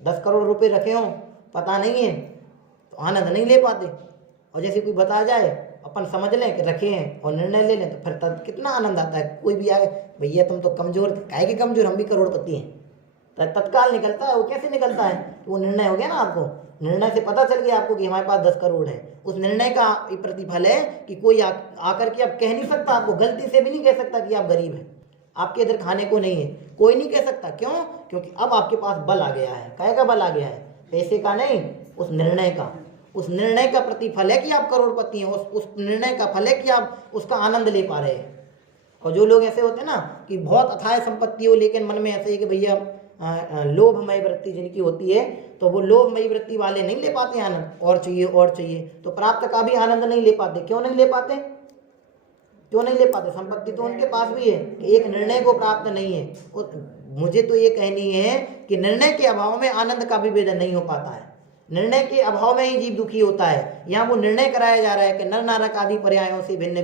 10 करोड़ रुपए रखे हों, पता नहीं है तो आनंद नहीं ले पाते। और जैसे कोई बता जाए, अपन समझ लें कि रखे हैं और निर्णय ले लें, तो फिर तब कितना आनंद आता है। कोई भी आए, भैया तुम तो कमजोर, काहे कि कमजोर, हम भी करोड़पति हैं, तत्काल निकलता है। वो कैसे निकलता है? तो वो निर्णय हो गया ना, आपको निर्णय से पता चल गया आपको कि हमारे पास 10 करोड़ है। उस निर्णय का प्रतिफल है कि कोई आकर के अब कह नहीं सकता, आपको गलती से भी नहीं कह सकता कि आप गरीब हैं, आपके इधर खाने को नहीं है, कोई नहीं कह सकता। क्यों? क्योंकि अब आपके पास बल आ गया है। काहे का बल आ गया है? पैसे का नहीं, उस निर्णय का। उस निर्णय का प्रतिफल है कि आप करोड़पति हैं, उस निर्णय का फल है कि आप उसका आनंद ले पा रहे हैं। और जो लोग ऐसे होते हैं ना कि बहुत अथाह संपत्ति हो, लेकिन मन में ऐसे है कि भैया लोभमय वृत्ति जिनकी होती है, तो वो लोभमयी वृत्ति वाले नहीं ले पाते आनंद, और चाहिए, तो प्राप्त का भी आनंद नहीं ले पाते। क्यों नहीं ले पाते? संपत्ति तो उनके पास भी है कि एक निर्णय को प्राप्त नहीं है। मुझे तो ये कहनी है कि निर्णय के अभाव में आनंद का भी वेदन नहीं हो पाता है। निर्णय के अभाव में ही जीव दुखी होता है। यहाँ वो निर्णय कराया जा रहा है कि नर नारक आदि पर्यायों से भिन्न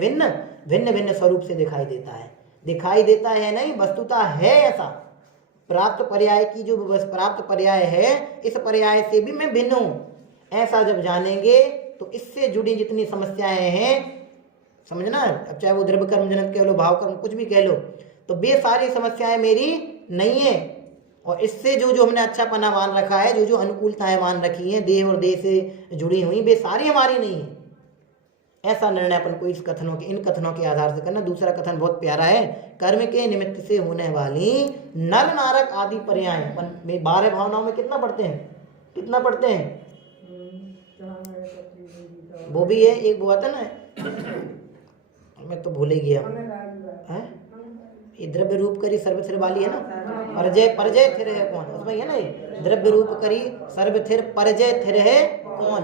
भिन्न स्वरूप से दिखाई देता है नहीं, वस्तुतः है ऐसा। प्राप्त पर्याय की जो प्राप्त पर्याय है, इस पर्याय से भी मैं भिन्न हूँ, ऐसा जब जानेंगे तो इससे जुड़ी जितनी समस्याएं हैं, समझना, अब चाहे वो द्रव्य कर्म जनक कह लो, भाव कर्म कुछ भी कह लो, तो वे सारी समस्याएं मेरी नहीं है। और इससे जो हमने अच्छा पना मान रखा है, जो अनुकूलताएं मान रखी हैं, देह और देह से जुड़ी हुई, वे सारी हमारी नहीं है। ऐसा निर्णय अपन को इन कथनों के आधार से करना। दूसरा कथन बहुत प्यारा है, कर्म के निमित्त से होने वाली नर नारक आदि पर्याय। अपन 12 भावनाओं में कितना पढ़ते हैं? वो भी है एक, वो आता ना, मैं तो भूल ही गया है, ये द्रव्य रूप करी सर्व थिर वाली है ना, परजय थिर है कौन, उसमें है ना, द्रव्य रूप करी सर्व थिर परजय थिर है कौन,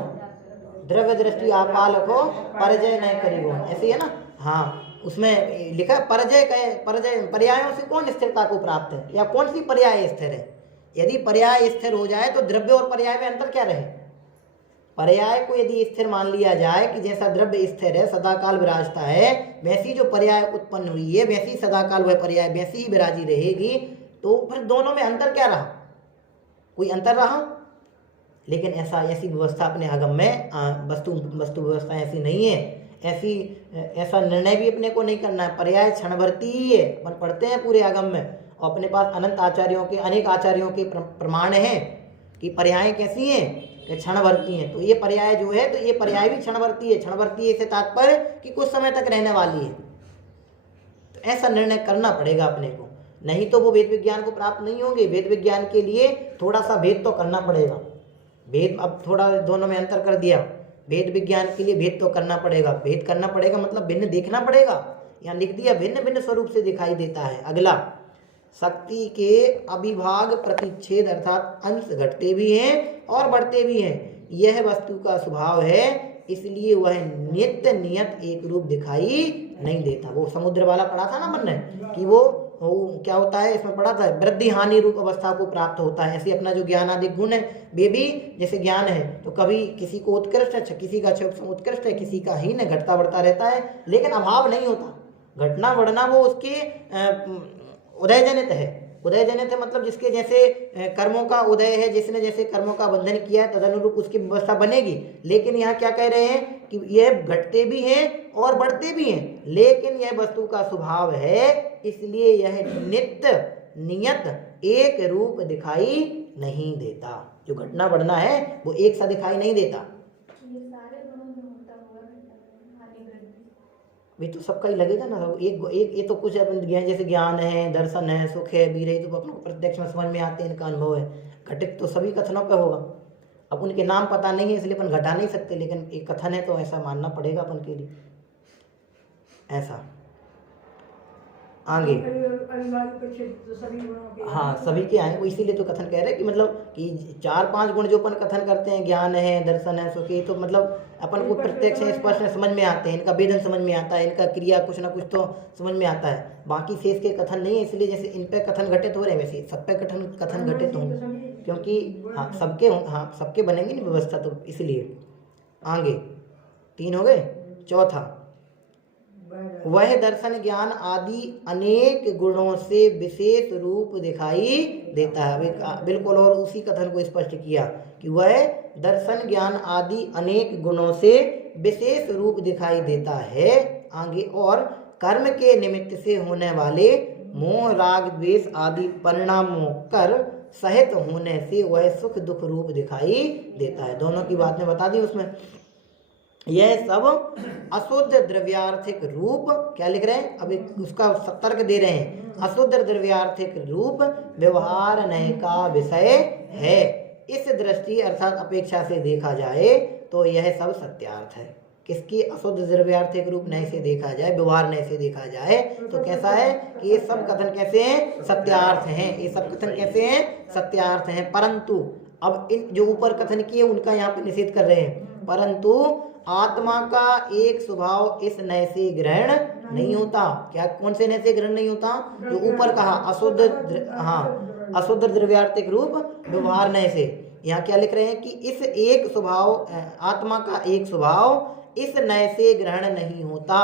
द्रव्य दृष्टि आपाल को परजय नहीं करी कौन, ऐसी है ना। हाँ, उसमें लिखा परजय पर्यायों से कौन स्थिरता को प्राप्त है, या कौन सी पर्याय स्थिर है। यदि पर्याय स्थिर हो जाए तो द्रव्य और पर्याय में अंतर क्या रहे? पर्याय को यदि स्थिर मान लिया जाए कि जैसा द्रव्य स्थिर है, सदाकाल विराजता है, वैसी जो पर्याय उत्पन्न हुई है, वैसी सदाकाल वह पर्याय वैसी ही विराजी रहेगी, तो फिर दोनों में अंतर क्या रहा? कोई अंतर रहा? लेकिन ऐसी व्यवस्था अपने आगम में वस्तु व्यवस्था ऐसी नहीं है। ऐसा निर्णय भी अपने को नहीं करना है। पर्याय क्षण भरती ही है, अपन पढ़ते हैं पूरे आगम में, और अपने पास अनेक आचार्यों के प्रमाण हैं कि पर्याय कैसी हैं, कि क्षण भरती हैं। तो ये पर्याय जो है, तो ये पर्याय भी क्षण भरती है इससे तात्पर्य कि कुछ समय तक रहने वाली है। तो ऐसा निर्णय करना पड़ेगा अपने को, नहीं तो वो वेद विज्ञान को प्राप्त नहीं होंगे। वेद विज्ञान के लिए थोड़ा सा भेद तो करना पड़ेगा। भेद अब थोड़ा दोनों में अंतर कर दिया, वेद विज्ञान के लिए भेद तो करना पड़ेगा। भेद करना पड़ेगा मतलब भिन्न देखना पड़ेगा। यहाँ लिख दिया भिन्न स्वरूप से दिखाई देता है। अगला, शक्ति के अभिभाग प्रतिच्छेद अर्थात अंश घटते भी हैं और बढ़ते भी हैं, यह वस्तु का स्वभाव है, इसलिए वह नित्य नियत एक रूप दिखाई नहीं देता। वो समुद्र वाला पढ़ा था ना हमने कि वो क्या होता है, इसमें पढ़ा था, वृद्धि हानि रूप अवस्था को प्राप्त होता है। ऐसे अपना जो ज्ञानादिक गुण है वे भी जैसे ज्ञान है तो कभी किसी को उत्कृष्ट है, किसी का उत्कृष्ट है, किसी का हीन है, घटता बढ़ता रहता है, लेकिन अभाव नहीं होता। घटना बढ़ना वो उसके उदय जनित है। उदय जनित है मतलब जिसके जैसे कर्मों का उदय है, जिसने जैसे कर्मों का बंधन किया है तदनुरूप उसकी व्यवस्था बनेगी। लेकिन यहाँ क्या कह रहे हैं कि यह घटते भी हैं और बढ़ते भी हैं, लेकिन यह वस्तु का स्वभाव है, इसलिए यह नित्य नियत एक रूप दिखाई नहीं देता। जो घटना बढ़ना है वो एक सा दिखाई नहीं देता। वे तो सबका ही लगेगा ना, एक एक ये तो कुछ अपन जैसे ज्ञान है, दर्शन है, सुख है, वीर है, तो अपने को प्रत्यक्ष में समझ में आते हैं, इनका अनुभव है। घटित तो सभी कथनों पे होगा। अब उनके नाम पता नहीं है इसलिए अपन घटा नहीं सकते, लेकिन एक कथन है तो ऐसा मानना पड़ेगा अपन के लिए। ऐसा आगे हाँ सभी के आए, वो इसीलिए तो कथन कह रहे हैं कि मतलब कि 4-5 गुण जो अपन कथन करते हैं, ज्ञान है, दर्शन है, सुख है, तो मतलब अपन को प्रत्यक्ष स्पष्ट समझ में आते हैं, इनका वेदन समझ में आता है, इनका क्रिया कुछ ना कुछ तो समझ में आता है। बाकी शेष के कथन नहीं है, इसलिए जैसे इन पे कथन घटित हो रहे हैं वैसे सब पे कथन घटित होंगे, क्योंकि सबके बनेंगे ना व्यवस्था, तो इसलिए। आगे 3 हो गए। चौथा, वह दर्शन ज्ञान आदि अनेक गुणों से विशेष रूप दिखाई देता है। बिल्कुल, और उसी कथन को स्पष्ट किया कि वह दर्शन ज्ञान आदि अनेक गुणों से विशेष रूप दिखाई देता है। आगे, और कर्म के निमित्त से होने वाले मोह राग द्वेष आदि परिणामों कर सहित होने से वह सुख दुख रूप दिखाई देता है। दोनों की बात में बता दी उसमें। यह सब अशुद्ध द्रव्यार्थिक रूप, क्या लिख रहे हैं अभी उसका तर्क दे रहे हैं, अशुद्ध द्रव्यार्थिक रूप व्यवहार नय का विषय है। इस दृष्टि अर्थात अपेक्षा से देखा जाए तो यह सब सत्यार्थ है। किसकी? अशुद्ध द्रव्यार्थिक रूप नय से देखा जाए, व्यवहार नय से देखा जाए तो कैसा है कि ये सब कथन कैसे हैं? सत्यार्थ हैं। ये सब कथन कैसे हैं? सत्यार्थ हैं। परंतु अब इन जो ऊपर कथन किए उनका यहाँ पे निषेध कर रहे हैं। परंतु आत्मा का एक स्वभाव इस नय से ग्रहण नहीं होता। क्या? कौन से नय से ग्रहण नहीं होता? जो ऊपर कहा अशुद्ध, अशुद्ध द्रव्यार्थिक रूप व्यवहार नय से। यहाँ क्या लिख रहे हैं कि इस एक स्वभाव, आत्मा का एक स्वभाव इस नय से ग्रहण नहीं होता,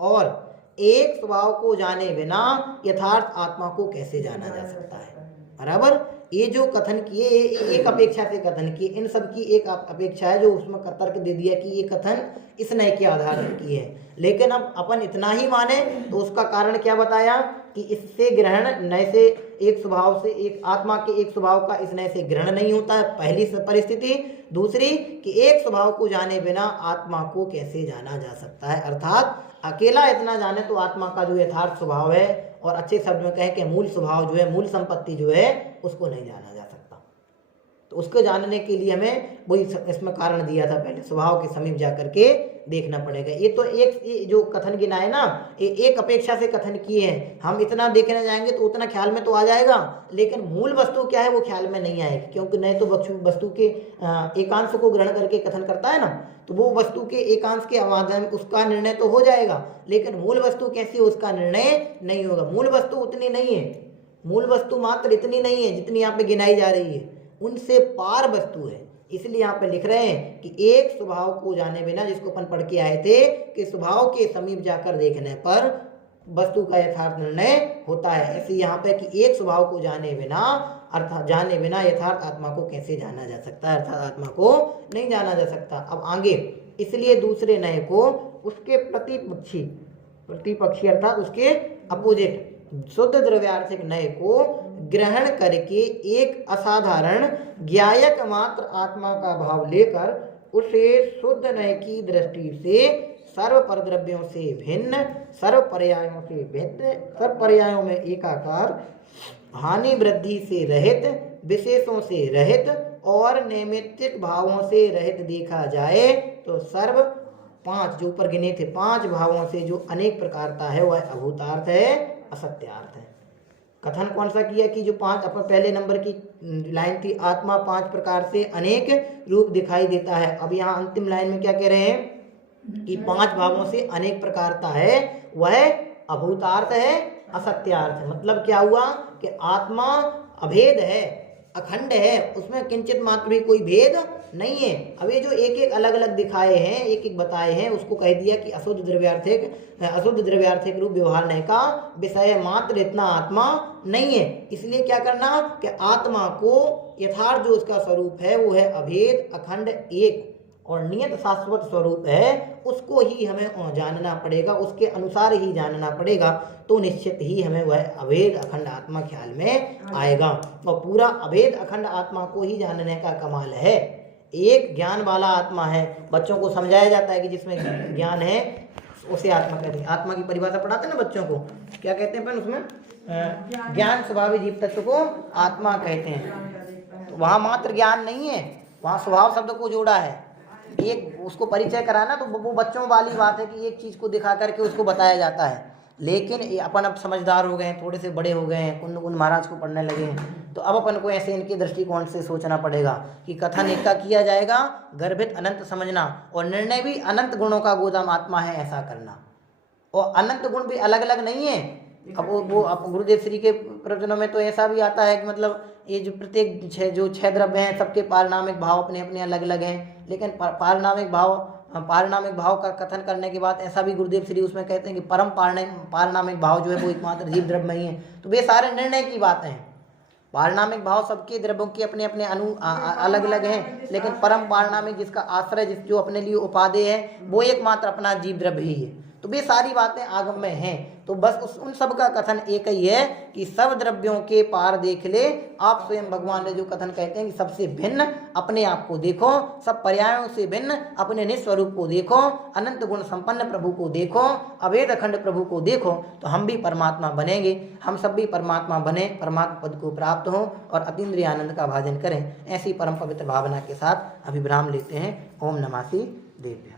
और एक स्वभाव को जाने बिना यथार्थ आत्मा को कैसे जाना जा सकता है। बराबर, ये जो कथन किए एक अपेक्षा से कथन किए, इन सब की एक अपेक्षा है जो उसमें तर्क दे दिया कि ये कथन इस नय के आधार पर किए हैं। लेकिन अब अपन इतना ही माने तो उसका कारण क्या बताया कि इससे ग्रहण नय से एक स्वभाव से, एक आत्मा के एक स्वभाव का इस नय से ग्रहण नहीं होता है, पहली परिस्थिति। दूसरी कि एक स्वभाव को जाने बिना आत्मा को कैसे जाना जा सकता है, अर्थात अकेला इतना जाने तो आत्मा का जो यथार्थ स्वभाव है, और अच्छे शब्द में कहें कि मूल स्वभाव जो है, मूल संपत्ति जो है, उसको नहीं जाना जा सकता। तो उसको जानने के लिए हमें वही इसमें कारण दिया था, पहले स्वभाव के समीप जा करके देखना पड़ेगा। ये तो एक जो कथन गिना है ना, एक अपेक्षा से कथन किए हैं। हम इतना देखने जाएंगे तो उतना ख्याल में तो आ जाएगा, लेकिन मूल वस्तु क्या है वो ख्याल में नहीं आएगी, क्योंकि नहीं तो वस्तु के एकांश को ग्रहण करके कथन करता है ना, तो वो वस्तु के एकांश के आधार उसका निर्णय तो हो जाएगा, लेकिन मूल वस्तु कैसी है उसका निर्णय नहीं होगा। मूल वस्तु उतनी नहीं है, मूल वस्तु मात्र इतनी नहीं है जितनी यहाँ पे गिनाई जा रही है, उनसे पार वस्तु है। इसलिए यहाँ पे लिख रहे हैं कि एक स्वभाव को जाने बिना, जिसको अपन पढ़ के आए थे कि स्वभाव के समीप जाकर देखने पर वस्तु का यथार्थ निर्णय होता है। ऐसे यहाँ पे कि एक स्वभाव को जाने बिना, अर्थात जाने बिना यथार्थ आत्मा को कैसे जाना जा सकता है, अर्थात आत्मा को नहीं जाना जा सकता। अब आगे, इसलिए दूसरे नय को उसके प्रतिपक्षी अर्थात उसके अपोजिट शुद्ध द्रव्यार्थिक नय को ग्रहण करके एक असाधारण ज्ञायक मात्र आत्मा का भाव लेकर उसे शुद्ध नय की दृष्टि से सर्व परद्रव्यों से भिन्न, सर्व पर्यायों में एकाकार, हानि वृद्धि से रहित, विशेषों से रहित और नैमित्तिक भावों से रहित देखा जाए तो सर्व 5 जो ऊपर गिने थे 5 भावों से जो अनेक प्रकारता है वह अभूतार्थ है, असत्यार्थ है। कथन कौन सा किया कि जो 5 अपन पहले नंबर की लाइन थी, आत्मा 5 प्रकार से अनेक रूप दिखाई देता है। अब यहाँ अंतिम लाइन में क्या कह रहे हैं कि 5 भावों से अनेक प्रकारता है वह अभूतार्थ है, असत्यार्थ। मतलब क्या हुआ कि आत्मा अभेद है, अखंड है, उसमें किंचित मात्र भी कोई भेद नहीं है। अब ये जो एक एक अलग अलग दिखाए हैं, एक एक बताए हैं, उसको कह दिया कि अशुद्ध द्रव्यार्थिक रूप व्यवहार का विषय मात्र इतना आत्मा नहीं है। इसलिए क्या करना कि आत्मा को यथार्थ जो उसका स्वरूप है वो है अभेद, अखंड, एक और नियत शाश्वत स्वरूप है, उसको ही हमें जानना पड़ेगा, उसके अनुसार ही जानना पड़ेगा, तो निश्चित ही हमें वह अभेद अखंड आत्मा ख्याल में आएगा। और पूरा अभेद अखंड आत्मा को ही जानने का कमाल है। एक ज्ञान वाला आत्मा है, बच्चों को समझाया जाता है कि जिसमें ज्ञान है उसे आत्मा कहते हैं। आत्मा की परिभाषा पढ़ाते हैं ना बच्चों को, क्या कहते हैं अपन उसमें? ज्ञान स्वभाव जीव तत्व को आत्मा कहते हैं। तो वहाँ मात्र ज्ञान नहीं है, वहाँ स्वभाव शब्द को जोड़ा है। एक उसको परिचय कराना तो वो बच्चों वाली बात है कि एक चीज को दिखा करके उसको बताया जाता है। लेकिन अपन अब समझदार हो गए हैं, थोड़े से बड़े हो गए हैं, कुंद महाराज को पढ़ने लगे हैं, तो अब अपन को ऐसे इनके दृष्टिकोण से सोचना पड़ेगा कि कथन इनका किया जाएगा गर्भित अनंत समझना, और निर्णय भी अनंत गुणों का गोदाम आत्मा है ऐसा करना। और अनंत गुण भी अलग अलग नहीं है। अब वो गुरुदेव श्री के प्रवचनों में तो ऐसा भी आता है कि मतलब ये जो प्रत्येक छह द्रव्य हैं सबके पारिणामिक भाव अपने अपने अलग अलग हैं, लेकिन पारिणामिक भाव का कथन करने के बाद ऐसा भी गुरुदेव श्री उसमें कहते हैं कि परम पारिणामिक भाव जो है वो एकमात्र जीव द्रव्य में ही है। तो वे सारे निर्णय की बातें हैं। पारिणामिक भाव सबके द्रव्यों के अपने अपने अलग अलग हैं, लेकिन परम पारिणामिक जिसका आश्रय जो अपने लिए उपादेय है वो एकमात्र अपना जीव द्रव्य ही है। तो वे सारी बातें आगम में हैं। तो बस उन सब का कथन एक ही है कि सब द्रव्यों के पार देख ले। आप स्वयं भगवान ने जो कथन कहते हैं कि सबसे भिन्न अपने आप को देखो, सब पर्यायों से भिन्न अपने निस्वरूप को देखो, अनंत गुण संपन्न प्रभु को देखो, अभेद अखंड प्रभु को देखो, तो हम भी परमात्मा बनेंगे। हम सब भी परमात्मा बने, परमात्मा पद को प्राप्त हो और अतीन्द्रिय आनंद का भाजन करें। ऐसी परम पवित्र भावना के साथ अभिविराम लेते हैं। ओम नमः शिवाय।